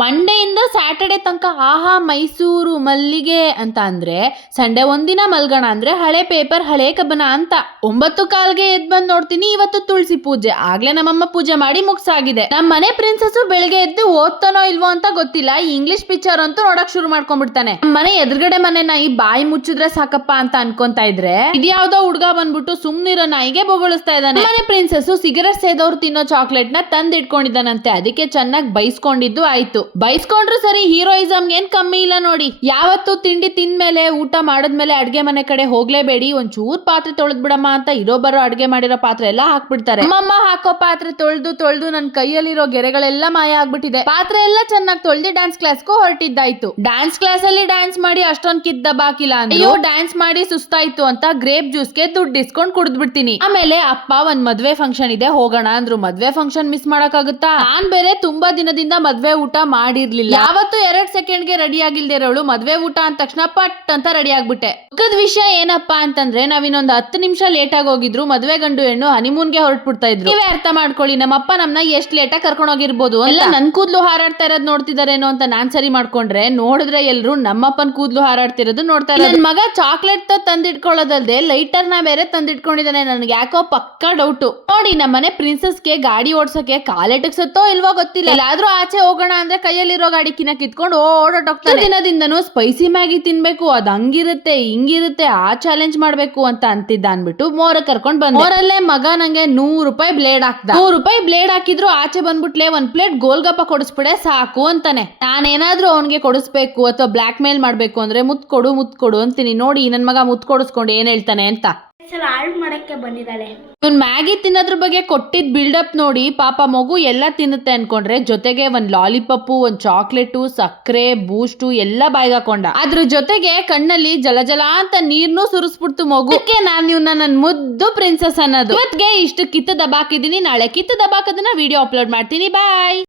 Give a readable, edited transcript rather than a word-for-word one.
ಮಂಡೆಯಿಂದ Saturday ತನಕ ಆಹಾ ಮೈಸೂರು ಮಲ್ಲಿಗೆ ಅಂತ ಅಂದ್ರೆ ಸಂಡೆ ಒಂದಿನ ಮಲ್ಗಣ ಅಂದ್ರೆ ಹಳೆ ಪೇಪರ್ ಹಳೆ ಕಬ್ಬನ ಅಂತ 9:15ಗೆ ಎದ್ ಬಂದ್ ನೋಡ್ತೀನಿ ಇವತ್ತು ತುಳಸಿ ಪೂಜೆ ಆಗ್ಲೇ ನಮ್ಮಮ್ಮ ಪೂಜೆ ಮಾಡಿ ಮುಗ್ಸಾಗಿದೆ. ನಮ್ಮ ಮನೆ ಪ್ರಿನ್ಸಸ್ ಬೆಳಗ್ಗೆ ಎದ್ದು ಓದ್ತಾನೋ ಇಲ್ವೋ ಅಂತ ಗೊತ್ತಿಲ್ಲ, ಈ ಇಂಗ್ಲಿಷ್ ಪಿಕ್ಚರ್ ಅಂತೂ ನೋಡಕ್ ಶುರು ಮಾಡ್ಕೊಂಡ್ಬಿಡ್ತಾನೆ. ನಮ್ಮ ಮನೆ ಎದುರುಗಡೆ ಮನೆ ನಾಯಿ ಬಾಯಿ ಮುಚ್ಚಿದ್ರೆ ಸಾಕಪ್ಪ ಅಂತ ಅನ್ಕೊಂತಾ ಇದ್ರೆ ಇದ್ಯಾವ್ದೋ ಹುಡ್ಗ ಬಂದ್ಬಿಟ್ಟು ಸುಮ್ನಿರೋ ನಾಯಿಗೆ ಬೊಗಳಿಸ್ತಾ ಇದ್ದಾನೆ. ಮನೆ ಪ್ರಿನ್ಸಸ್ ಸಿಗರೆಟ್ ಸೇದವ್ರು ತಿನ್ನೋ ಚಾಕ್ಲೇಟ್ ನ ತಂದ್ ಇಟ್ಕೊಂಡಿದ್ದಾನಂತೆ, ಅದಕ್ಕೆ ಚೆನ್ನಾಗಿ ಬೈಸ್ಕೊಂಡಿದ್ದು ಆಯ್ತು. ಬೈಸ್ಕೊಂಡ್ರು ಸರಿ, ಹೀರೋಯಿಸಮ್ ಏನ್ ಕಮ್ಮಿ ಇಲ್ಲ ನೋಡಿ. ಯಾವತ್ತು ತಿಂಡಿ ತಿಂದ್ಮೇಲೆ ಊಟ ಮಾಡದ್ಮೇಲೆ ಅಡ್ಗೆ ಮನೆ ಕಡೆ ಹೋಗ್ಲೇಬೇಡಿ, ಒಂಚೂರ್ ಪಾತ್ರೆ ತೊಳೆದ್ ಬಿಡಮ್ಮ ಅಂತ ಇರೋಬರೋ ಅಡ್ಗೆ ಮಾಡಿರೋ ಪಾತ್ರೆ ಎಲ್ಲ ಹಾಕ್ಬಿಡ್ತಾರೆ. ಅಮ್ಮಮ್ಮ ಹಾಕೋ ಪಾತ್ರೆ ತೊಳ್ದು ನನ್ ಕೈಯಲ್ಲಿರೋ ಗೆರೆಗಳೆಲ್ಲ ಮಾಯ ಆಗ್ಬಿಟ್ಟಿದೆ. ಪಾತ್ರೆ ಎಲ್ಲ ಚೆನ್ನಾಗಿ ತೊಳ್ದು ಡ್ಯಾನ್ಸ್ ಕ್ಲಾಸ್ಗೂ ಹೊರಟಿದ್ದಾಯ್ತು. ಡ್ಯಾನ್ಸ್ ಕ್ಲಾಸ್ ಅಲ್ಲಿ ಡ್ಯಾನ್ಸ್ ಮಾಡಿ ಅಷ್ಟೊಂದ್ ಕಿದ್ದ ಬಾಕಿಲ್ಲ ಅಯ್ಯೋ ಡ್ಯಾನ್ಸ್ ಮಾಡಿ ಸುಸ್ತಾಯ್ತು ಅಂತ ಗ್ರೇಪ್ ಜ್ಯೂಸ್ಗೆ ದುಡ್ಡು ಇಸ್ಕೊಂಡ್ ಕುಡ್ದ್ ಬಿಡ್ತೀನಿ. ಆಮೇಲೆ ಅಪ್ಪ ಒಂದ್ ಮದ್ವೆ ಫಂಕ್ಷನ್ ಇದೆ ಹೋಗೋಣ ಅಂದ್ರು. ಮದ್ವೆ ಫಂಕ್ಷನ್ ಮಿಸ್ ಮಾಡಕ್ಕಾಗುತ್ತಾ? ನಾನ್ ಬೇರೆ ತುಂಬಾ ದಿನದಿಂದ ಮದ್ವೆ ಊಟ ಮಾಡಿರ್ಲಿಲ್ಲ. ಯಾವತ್ತು 2 ಸೆಕೆಂಡ್ಗೆ ರೆಡಿ ಆಗಿಲ್ದಿರೋಳು ಮದ್ವೆ ಊಟ ಅಂದ ತಕ್ಷಣ ಪಟ್ ಅಂತ ರೆಡಿ ಆಗ್ಬಿಟ್ಟೆ. ದುಃಖದ ವಿಷಯ ಏನಪ್ಪಾ ಅಂತಂದ್ರೆ ನಾವಿನ್ನೊಂದು 10 ನಿಮಿಷ ಲೇಟ್ ಆಗಿ ಹೋಗಿದ್ರು ಮದ್ವೆ ಗಂಡು ಹೆಣ್ಣು ಹನಿಮೂನ್ಗೆ ಹೊರಟ್ಬಿಡ್ತಾ ಇದ್ರು. ನೀವೇ ಅರ್ಥ ಮಾಡ್ಕೊಳ್ಳಿ ನಮ್ಮಪ್ಪ ನಮ್ನ ಎಷ್ಟ್ ಲೇಟ್ ಆಗಿ ಕರ್ಕೊಂಡು ಹೋಗಿರ್ಬೋದು. ಎಲ್ಲ ನನ್ ಕೂದ್ಲು ಹಾರಾಡ್ತಾ ಇರೋದ್ ನೋಡ್ತಿದಾರೇನೋ ಅಂತ ನಾನ್ ಸರಿ ಮಾಡ್ಕೊಂಡ್ರೆ ನೋಡಿದ್ರೆ ಎಲ್ರು ನಮ್ಮಪ್ಪನ್ ಕೂದ್ಲು ಹಾರಾಡ್ತಿರೋದು ನೋಡ್ತಾ ಇರೋದು. ನನ್ ಮಗ ಚಾಕ್ಲೇಟ್ ತಂದಿಟ್ಕೊಳ್ಳೋದಲ್ದೆ ಲೈಟರ್ ನ ಬೇರೆ ತಂದಿಟ್ಕೊಂಡಿದ್ದಾನೆ. ನನ್ಗೆ ಯಾಕೋ ಪಕ್ಕ ಡೌಟ್. ನೋಡಿ ನಮ್ಮನೆ ಪ್ರಿನ್ಸಸ್ಗೆ ಗಾಡಿ ಓಡ್ಸಕ್ಕೆ ಕಾಲೆಟಕ್ಸತ್ತೋ ಇಲ್ವೋ ಗೊತ್ತಿಲ್ಲ. ಎಲ್ಲಾದ್ರೂ ಆಚೆ ಹೋಗೋಣ ಅಂದ್ರೆ ಕೈಯಲ್ಲಿರೋ ಗಾಡಿ ಕಿನ್ನ ಕಿತ್ಕೊಂಡು ಓಡೋಟೋಗ್ತಾನೆ. ದಿನದಿಂದನೂ ಸ್ಪೈಸಿ ಮ್ಯಾಗಿ ತಿನ್ಬೇಕು, ಅದ್ ಹಂಗಿರುತ್ತೆ ಹಿಂಗಿರುತ್ತೆ, ಆ ಚಾಲೆಂಜ್ ಮಾಡ್ಬೇಕು ಅಂತ ಅಂತಿದ್ದ ಅನ್ಬಿಟ್ಟು ಮೋರ ಕರ್ಕೊಂಡ್ ಬಂದ. ಮೋರಲ್ಲೇ ಮಗ ನಂಗೆ 100 ರೂಪಾಯಿ ಬ್ಲೇಡ್ ಹಾಕ್ದ. 100 ರೂಪಾಯಿ ಬ್ಲೇಡ್ ಹಾಕಿದ್ರು ಆಚೆ ಬಂದ್ಬಿಟ್ಲೆ 1 ಪ್ಲೇಟ್ ಗೋಲ್ಗಪ್ಪ ಕೊಡಿಸ್ಬಿಡೆ ಸಾಕು ಅಂತಾನೆ. ನಾನೇನಾದ್ರೂ ಅವನ್ಗೆ ಕೊಡಿಸ್ಬೇಕು ಅಥವಾ ಬ್ಲಾಕ್ ಮೇಲ್ ಮಾಡ್ಬೇಕು ಅಂದ್ರೆ ಮುತ್ ಕೊಡು ಅಂತೀನಿ. ನೋಡಿ ನನ್ ಮಗ ಮುತ್ ಕೊಡಿಸ್ಕೊಂಡು ಏನ್ ಹೇಳ್ತಾನೆ ಅಂತ. ಹಾಳು ಮಾಡಕ್ಕೆ ಬಂದಿದ್ದಾಳೆ. ಇವ್ನ್ ಮ್ಯಾಗಿ ತಿನ್ನೋದ್ರ ಬಗ್ಗೆ ಕೊಟ್ಟಿದ್ ಬಿಲ್ಡಪ್ ನೋಡಿ ಪಾಪ ಮಗು ಎಲ್ಲ ತಿನ್ನುತ್ತೆ ಅನ್ಕೊಂಡ್ರೆ ಜೊತೆಗೆ ಒಂದ್ ಲಾಲಿಪಾಪು, ಒಂದ್ ಚಾಕ್ಲೇಟು, ಸಕ್ಕರೆ, ಬೂಸ್ಟು ಎಲ್ಲ ಬಾಯ್ಗೆ ಹಾಕೊಂಡ. ಅದ್ರ ಜೊತೆಗೆ ಕಣ್ಣಲ್ಲಿ ಜಲ ಅಂತ ನೀರ್ನು ಸುರಿಸ್ಬಿಡ್ತು ಮಗು. ನಾನು ಇವ್ನ ನನ್ ಮುದ್ದು ಪ್ರಿನ್ಸಸ್ ಅನ್ನೋದು. ಇವತ್ಗೆ ಇಷ್ಟು ಕಿತ್ತು ದಬಾಕಿದೀನಿ, ನಾಳೆ ಕಿತ್ತು ದಬಾಕದನ್ನ ವಿಡಿಯೋ ಅಪ್ಲೋಡ್ ಮಾಡ್ತೀನಿ. ಬಾಯ್.